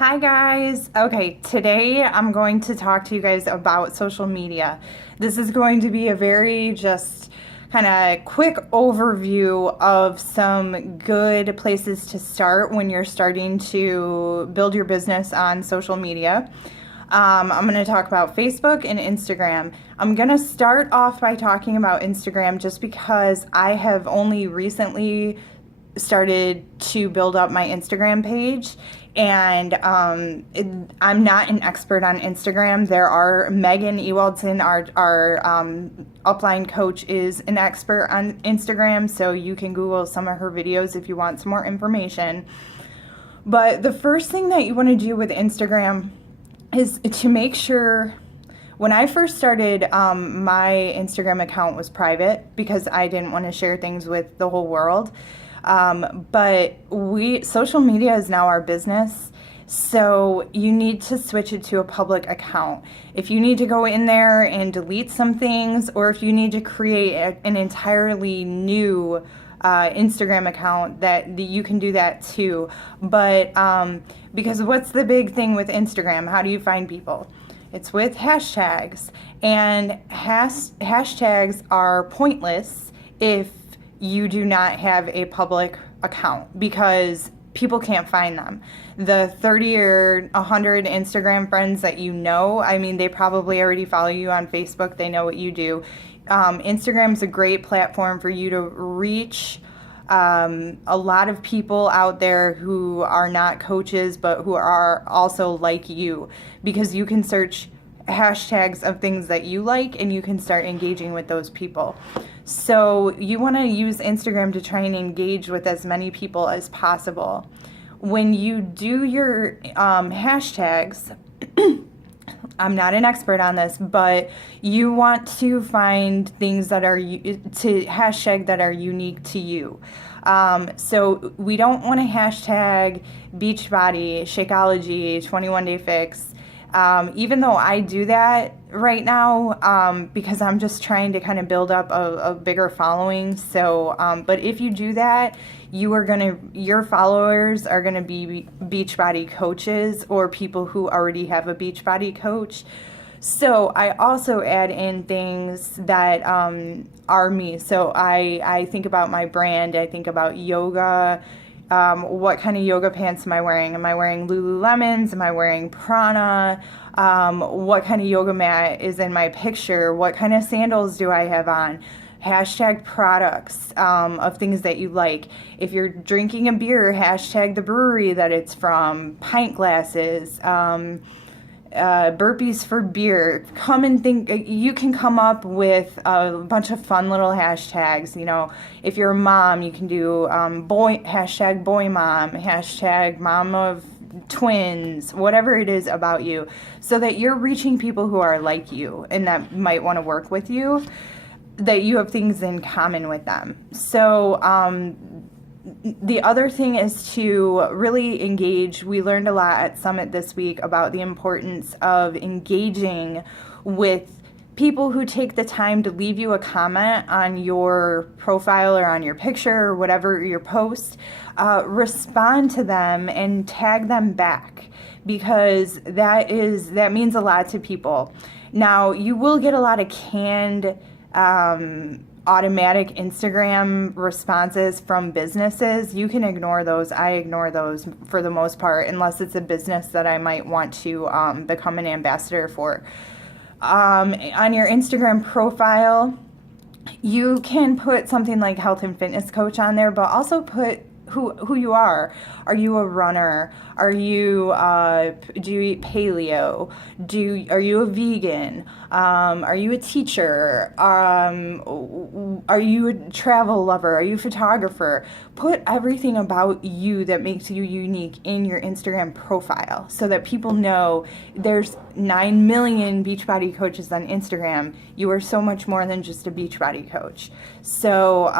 Hi guys. Okay, today I'm going to talk to you guys about social media. This is going to be a very just kind of quick overview of some good places to start when you're starting to build your business on social media. I'm going to talk about Facebook and Instagram. I'm going to start off by talking about Instagram just because I have only recently started to build up my Instagram page, and I'm not an expert on Instagram. There are Megan Ewaldson, our upline coach, is an expert on Instagram, so you can Google some of her videos if you want some more information. But the first thing that you want to do with Instagram is to make sure. When I first started, my Instagram account was private because I didn't want to share things with the whole world. But social media is now our business, so you need to switch it to a public account. If you need to go in there and delete some things, or if you need to create an entirely new Instagram account, that you can do that too. But because what's the big thing with Instagram? How do you find people? It's with hashtags, and hashtags are pointless if you do not have a public account, because people can't find them. The 30 or 100 Instagram friends that you know, I mean, they probably already follow you on Facebook. They know what you do. Instagram's a great platform for you to reach a lot of people out there who are not coaches but who are also like you, because you can search hashtags of things that you like and you can start engaging with those people. So you want to use Instagram to try and engage with as many people as possible. When you do your hashtags, I'm not an expert on this, but you want to find things that are to hashtag that are unique to you. So we don't want to hashtag Beachbody, Shakeology, 21 Day Fix. Even though I do that right now, because I'm just trying to kind of build up a bigger following. So, but if you do that, your followers are gonna be Beachbody coaches or people who already have a Beachbody coach. So I also add in things that are me. So I think about my brand. I think about yoga. What kind of yoga pants am I wearing? Am I wearing Lululemons? Am I wearing Prana? What kind of yoga mat is in my picture? What kind of sandals do I have on? Hashtag products of things that you like. If you're drinking a beer, hashtag the brewery that it's from, pint glasses, burpees for beer. Come and think. You can come up with a bunch of fun little hashtags. You know, if you're a mom, you can do hashtag boy mom, hashtag mom of twins, whatever it is about you, so that you're reaching people who are like you and that might want to work with you, that you have things in common with them. So the other thing is to really engage. We learned a lot at Summit this week about the importance of engaging with people who take the time to leave you a comment on your profile or on your picture or whatever your post. Respond to them and tag them back, because that means a lot to people. Now, you will get a lot of canned automatic Instagram responses from businesses. You can ignore those. I ignore those for the most part, unless it's a business that I might want to become an ambassador for. On your Instagram profile, you can put something like health and fitness coach on there, but also put who you are. Are you a runner? Are you do you eat paleo? Are you a vegan? Are you a teacher? Are you a travel lover? Are you a photographer? Put everything about you that makes you unique in your Instagram profile, so that people know there's 9 million Beachbody coaches on Instagram. You are so much more than just a Beachbody coach. So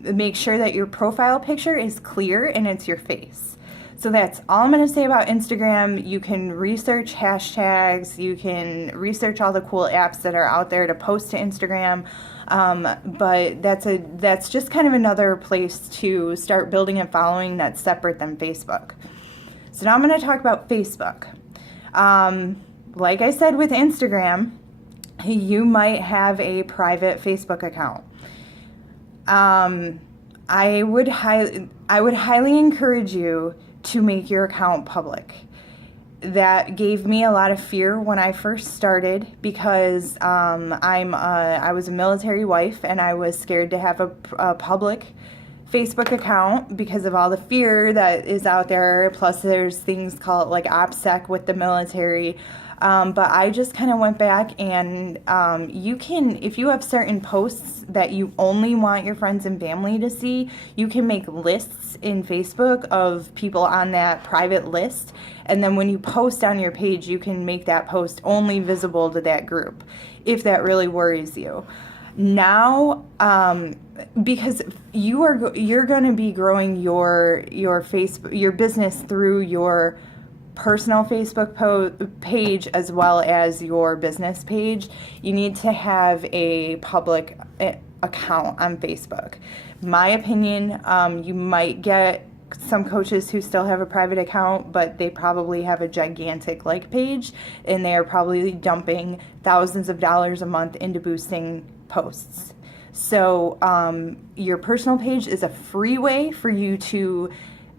make sure that your profile picture is clear and it's your face. So that's all I'm going to say about Instagram. You can research hashtags. You can research all the cool apps that are out there to post to Instagram. But that's just kind of another place to start building a following that's separate than Facebook. So now I'm going to talk about Facebook. Like I said with Instagram, you might have a private Facebook account. I would highly encourage you to make your account public. That gave me a lot of fear when I first started because I was a military wife and I was scared to have a public Facebook account because of all the fear that is out there. Plus, there's things called like OPSEC with the military. But I just kind of went back and you can, if you have certain posts that you only want your friends and family to see, you can make lists in Facebook of people on that private list. And then when you post on your page, you can make that post only visible to that group if that really worries you. Now, because you're going to be growing your Facebook, your business through your personal Facebook page as well as your business page, you need to have a public account on Facebook. My opinion, you might get some coaches who still have a private account, but they probably have a gigantic like page and they are probably dumping thousands of dollars a month into boosting posts. So your personal page is a free way for you to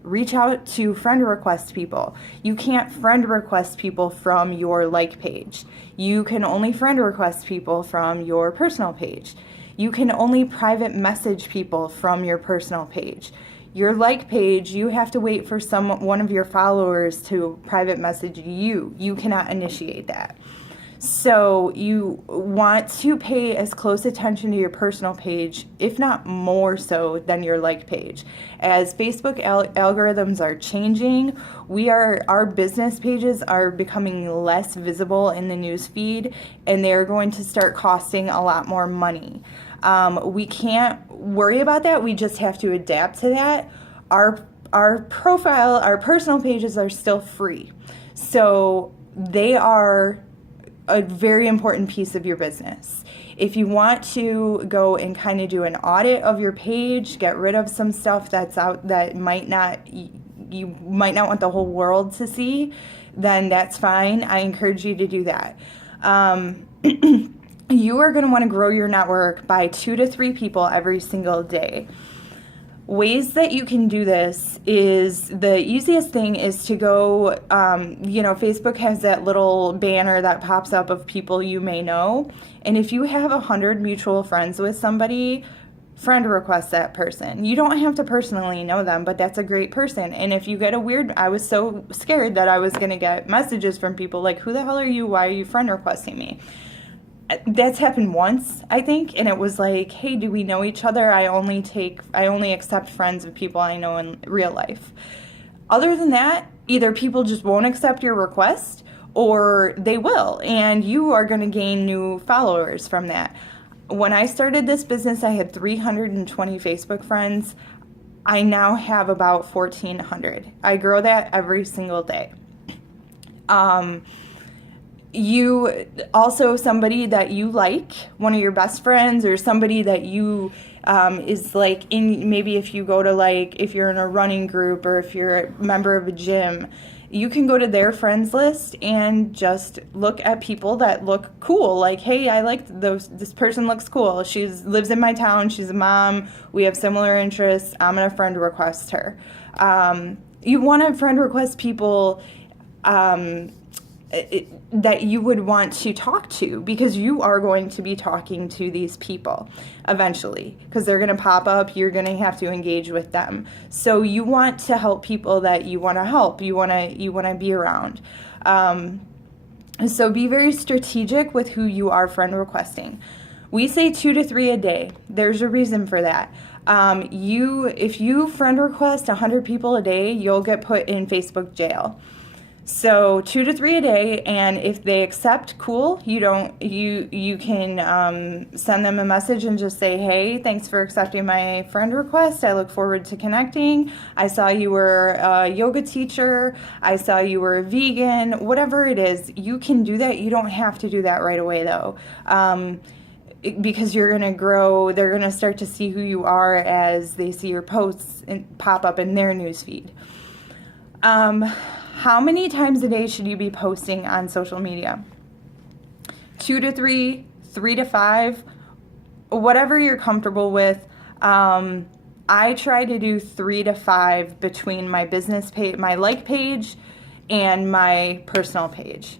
reach out to friend request people. You can't friend request people from your like page. You can only friend request people from your personal page. You can only private message people from your personal page. Your like page, you have to wait for one of your followers to private message you. You cannot initiate that. So you want to pay as close attention to your personal page, if not more so than your like page. As Facebook algorithms are changing, our business pages are becoming less visible in the news feed, and they're going to start costing a lot more money. We can't worry about that. We just have to adapt to that. Our profile, our personal pages are still free. So they are a very important piece of your business. If you want to go and kind of do an audit of your page, get rid of some stuff that's out that you might not want the whole world to see, then that's fine. I encourage you to do that. You are going to want to grow your network by 2 to 3 people every single day. Ways that you can do this is, the easiest thing is to go, Facebook has that little banner that pops up of people you may know. And if you have 100 mutual friends with somebody, friend request that person. You don't have to personally know them, but that's a great person. And if you get I was so scared that I was going to get messages from people like, who the hell are you? Why are you friend requesting me? That's happened once, I think, and it was like, hey, do we know each other? I only accept friends of people I know in real life. Other than that, either people just won't accept your request or they will, and you are going to gain new followers from that. When I started this business, I had 320 Facebook friends. I now have about 1,400. I grow that every single day. You also, somebody that you like, one of your best friends, or somebody that you is like in, maybe if you go to if you're in a running group or if you're a member of a gym, you can go to their friends list and just look at people that look cool. Like, hey, I like this person looks cool. She lives in my town. She's a mom. We have similar interests. I'm going to friend request her. You want to friend request people that you would want to talk to, because you are going to be talking to these people eventually, because they're going to pop up. You're going to have to engage with them. So you want to help people that you want to help. You want to be around. So be very strategic with who you are friend requesting. We say 2 to 3 a day. There's a reason for that. If you friend request 100 people a day, you'll get put in Facebook jail. So 2 to 3 a day, and if they accept, cool. You can send them a message and just say, hey, thanks for accepting my friend request. I look forward to connecting. I saw you were a yoga teacher. I saw you were a vegan. Whatever it is, you can do that. You don't have to do that right away, though. Because you're going to grow, they're going to start to see who you are as they see your posts and pop up in their newsfeed. How many times a day should you be posting on social media? 2 to 3, 3 to 5, whatever you're comfortable with. I try to do 3 to 5 between my business page, my like page, and my personal page.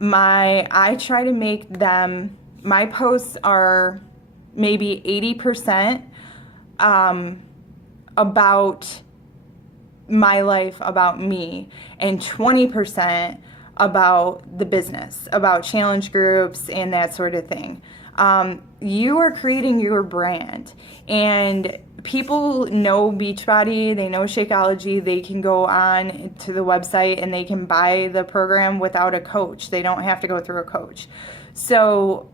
I try to make them, my posts are maybe 80% about my life, about me, and 20% about the business, about challenge groups and that sort of thing. You are creating your brand, and people know Beachbody, they know Shakeology, they can go on to the website and they can buy the program without a coach. They don't have to go through a coach. So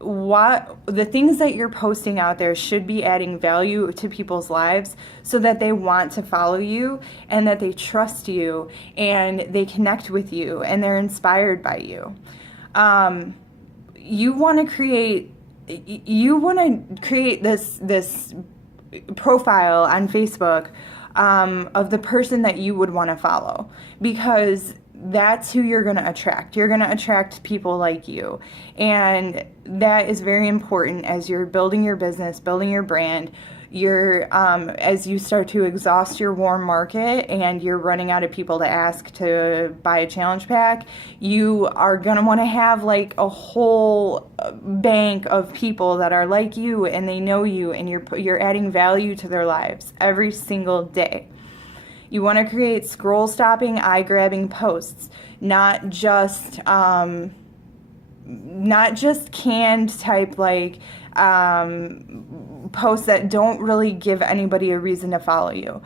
the things that you're posting out there should be adding value to people's lives so that they want to follow you and that they trust you and they connect with you and they're inspired by you. You want to create this profile on Facebook of the person that you would want to follow, because that's who you're going to attract. You're going to attract people like you. And that is very important as you're building your business, building your brand. As you start to exhaust your warm market and you're running out of people to ask to buy a challenge pack, you are going to want to have like a whole bank of people that are like you and they know you and you're adding value to their lives every single day. You want to create scroll-stopping, eye-grabbing posts, not just canned type like posts that don't really give anybody a reason to follow you.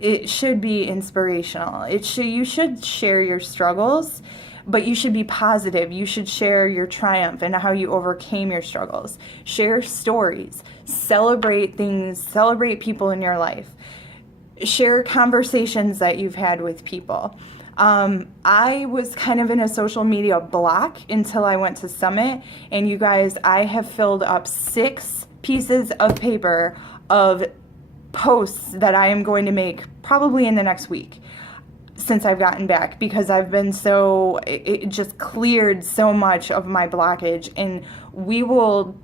It should be inspirational. You should share your struggles, but you should be positive. You should share your triumph and how you overcame your struggles. Share stories. Celebrate things. Celebrate people in your life. Share conversations that you've had with people. I was kind of in a social media block until I went to Summit, and you guys, I have filled up 6 pieces of paper of posts that I am going to make probably in the next week since I've gotten back, because I've been it just cleared so much of my blockage. And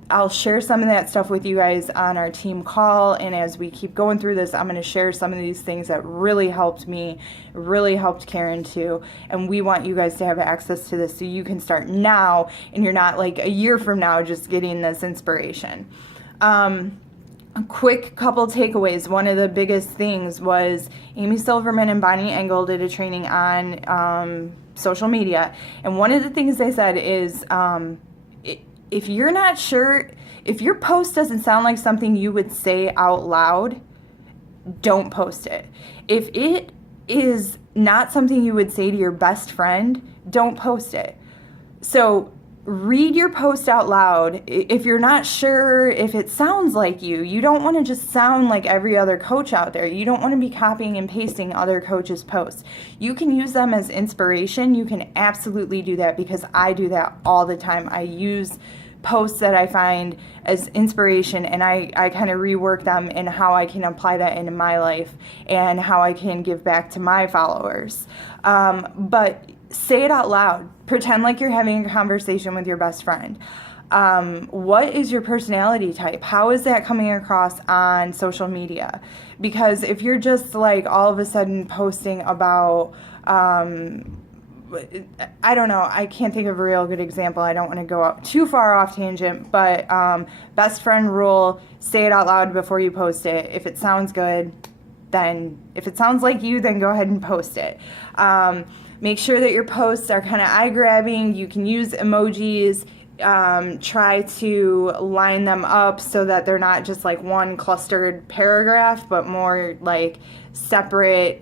I'll share some of that stuff with you guys on our team call. And as we keep going through this, I'm going to share some of these things that really helped me, really helped Karen too. And we want you guys to have access to this so you can start now and you're not like a year from now just getting this inspiration. A quick couple takeaways. One of the biggest things was Amy Silverman and Bonnie Engel did a training on social media. And one of the things they said is if you're not sure, if your post doesn't sound like something you would say out loud, don't post it. If it is not something you would say to your best friend, don't post it. So read your post out loud. If you're not sure if it sounds like you don't want to just sound like every other coach out there. You don't want to be copying and pasting other coaches' posts. You can use them as inspiration. You can absolutely do that, because I do that all the time. I use posts that I find as inspiration, and I kind of rework them and how I can apply that into my life and how I can give back to my followers. But say it out loud. Pretend like you're having a conversation with your best friend. What is your personality type? How is that coming across on social media? Because if you're just like all of a sudden posting about, I don't know, I can't think of a real good example. I don't want to go out too far off tangent, but best friend rule, say it out loud before you post it. If it sounds good, then if it sounds like you, then go ahead and post it. Make sure that your posts are kind of eye-grabbing. You can use emojis. Try to line them up so that they're not just like one clustered paragraph, but more like separate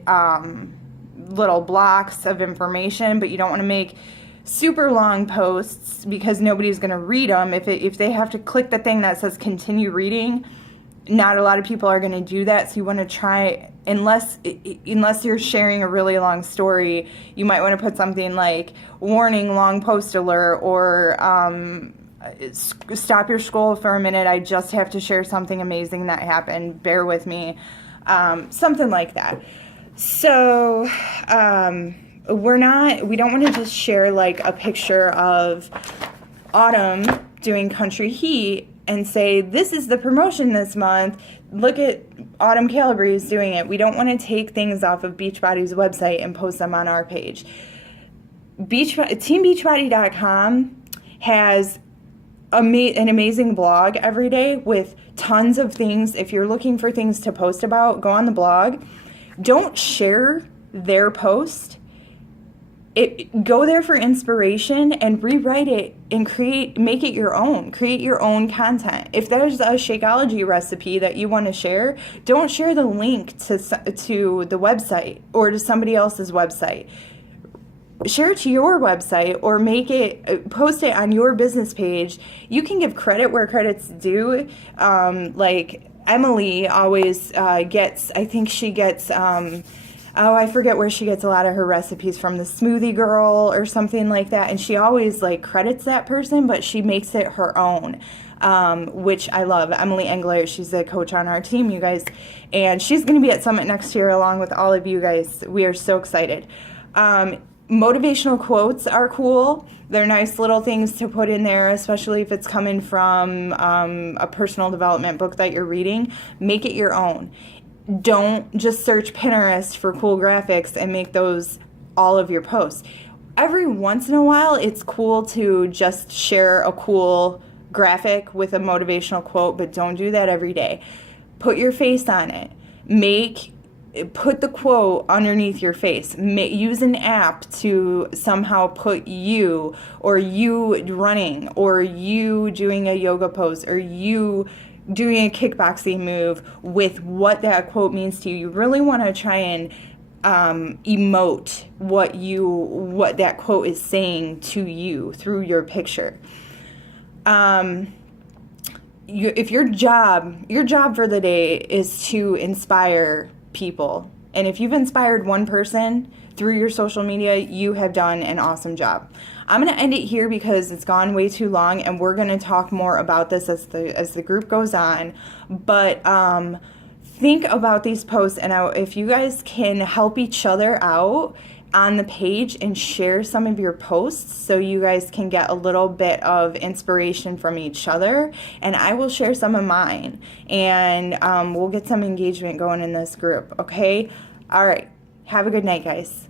little blocks of information. But you don't want to make super long posts because nobody's going to read them. If they have to click the thing that says continue reading, not a lot of people are going to do that. So you want to try, unless you're sharing a really long story, you might want to put something like warning, long post alert, or stop your scroll for a minute. I just have to share something amazing that happened. Bear with me. Something like that. So, we don't want to just share like a picture of Autumn doing Country Heat and say, this is the promotion this month. Look at Autumn Calabrese doing it. We don't want to take things off of Beachbody's website and post them on our page. TeamBeachbody.com has an amazing blog every day with tons of things. If you're looking for things to post about, go on the blog. Don't share their post. Go there for inspiration and rewrite it and make it your own. Create your own content. If there's a Shakeology recipe that you want to share, don't share the link to the website or to somebody else's website. Share it to your website or post it on your business page. You can give credit where credit's due. Like Emily always gets, I think she gets, I forget where she gets a lot of her recipes from, the Smoothie Girl or something like that. And she always like credits that person, but she makes it her own, which I love. Emily Engler, she's a coach on our team, you guys. And she's going to be at Summit next year along with all of you guys. We are so excited. Motivational quotes are cool. They're nice little things to put in there, especially if it's coming from a personal development book that you're reading. Make it your own. Don't just search Pinterest for cool graphics and make those all of your posts. Every once in a while, it's cool to just share a cool graphic with a motivational quote, but don't do that every day. Put your face on it. Put the quote underneath your face. Use an app to somehow put you, or you running, or you doing a yoga pose, or you doing a kickboxing move with what that quote means to you. You really want to try and emote what that quote is saying to you through your picture. If your job for the day is to inspire people, and if you've inspired one person through your social media, you have done an awesome job. I'm going to end it here because it's gone way too long, and we're going to talk more about this as the group goes on. But think about these posts, and if you guys can help each other out on the page and share some of your posts so you guys can get a little bit of inspiration from each other, and I will share some of mine, and we'll get some engagement going in this group, okay? All right. Have a good night, guys.